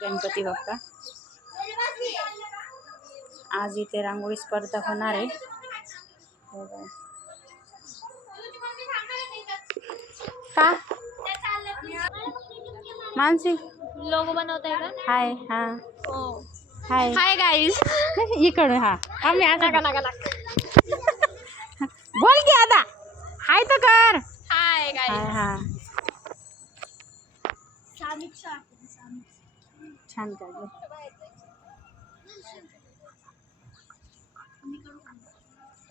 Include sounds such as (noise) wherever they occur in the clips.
गणपती बाप्पा. आज इथे रांगोळी स्पर्धा होणार आहे. हे. का? मानसी? लोगो बनवताय का? हाय हा. हो. हाय. हाय गाईज (laughs) इकडे हा. आम्ही आता नका बोल की आता. हाय तर कर. हाय हा. छान काढलं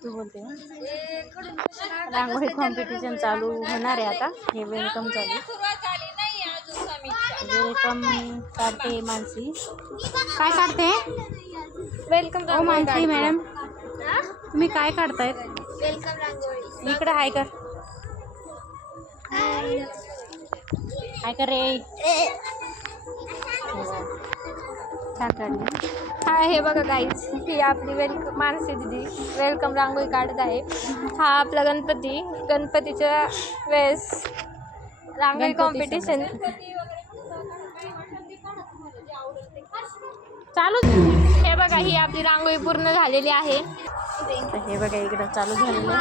तू बोलते? रांगोळी कॉम्पिटिशन चालू होणार आहे आता. हे वेलकम चालू वेलकम काढते मानसी. काय काढते? वेलकम ओ मानसी मॅडम. तुम्ही काय काढतायत? वेलकम रांगोळी. इकडे हाय कर. हाय. कर रे. छान काढली हा हे बघा गाईज ही आपली वेलकम मानसी दिदी वेलकम रांगोळी काढत आहे. हा आपला गणपती गणपतीच्या वेळेस रांगोळी कॉम्पिटिशन चालू हे बघा ही आपली रांगोळी पूर्ण झालेली आहे. हे बघा इकडं चालू झालेलं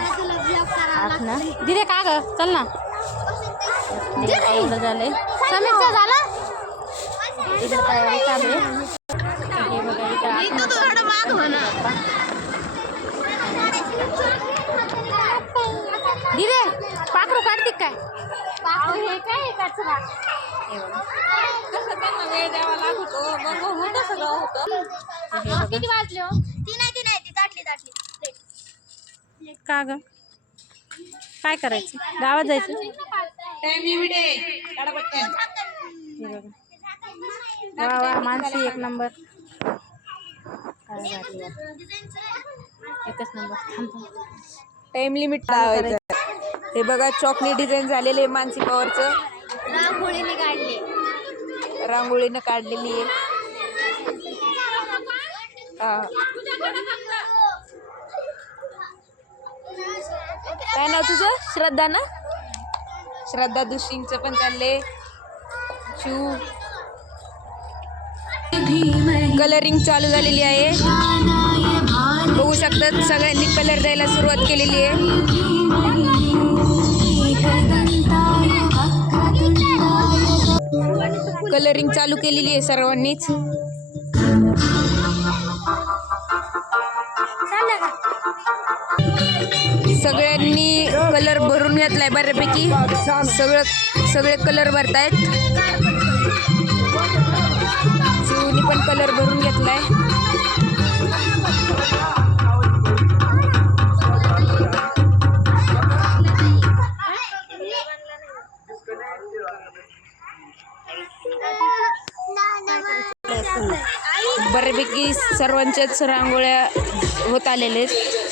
दिदे का ग? चल ना. झालंय. समीक्षा झाला? इकडे तयारी चालू आहे बघा दिदे पाखरू काढते काय हे काय? कचरा वेळ द्यावा लागतो मग होतं सगळं होतं किती वाजले हो ती नाही ती नाही ती दाटली दाटली का ग? काय करायचं? गावात जायचं? वा वा मानसी एक नंबर. काय भारी यार. एकच नंबर. थांब थांब. टाइम लिमिट लावायचं. हे बघा चॉकनी डिझाईन झालेले मानसी पॉवरचं. रांगोळीने काढली. रांगोळीनं काढलेली आहे. हा. काय नाव तुझं? श्रद्धा ना? श्रद्धा दुशिंगचं पण चालले शिव. कलरिंग चालू झालेली आहे. बघू शकतात सगळ्यांनी कलर द्यायला सुरुवात केलेली आहे. कलरिंग चालू केलेली आहे सर्वांनीच. सगळ्यांनी कलर भरून घेतलाय बऱ्यापैकी. सगळं सगळे कलर भरतायत. कलर भरून घेतलाय. बऱ्यापैकी सर्वांच्याच रांगोळ्या होत आलेल्या आहेत.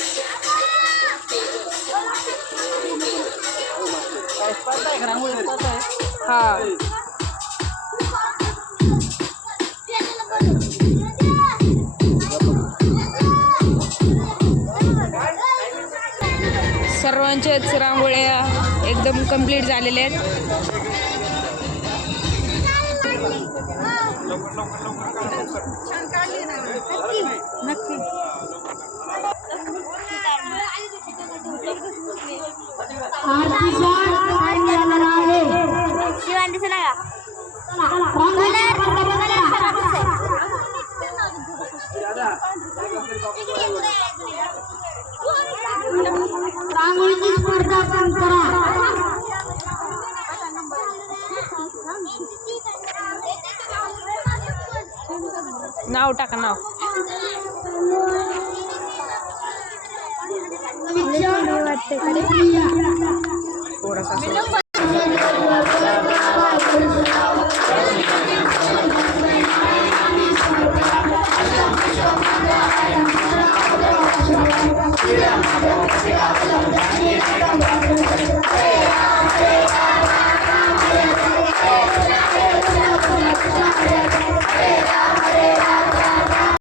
हा. सर्वांच्याच रांगोळ्या एकदम कंप्लीट झालेले आहेत. नक्की शिवान का रांगोळीची स्पर्धा करा. नाव टाका नाव. थोडासा Obrigado.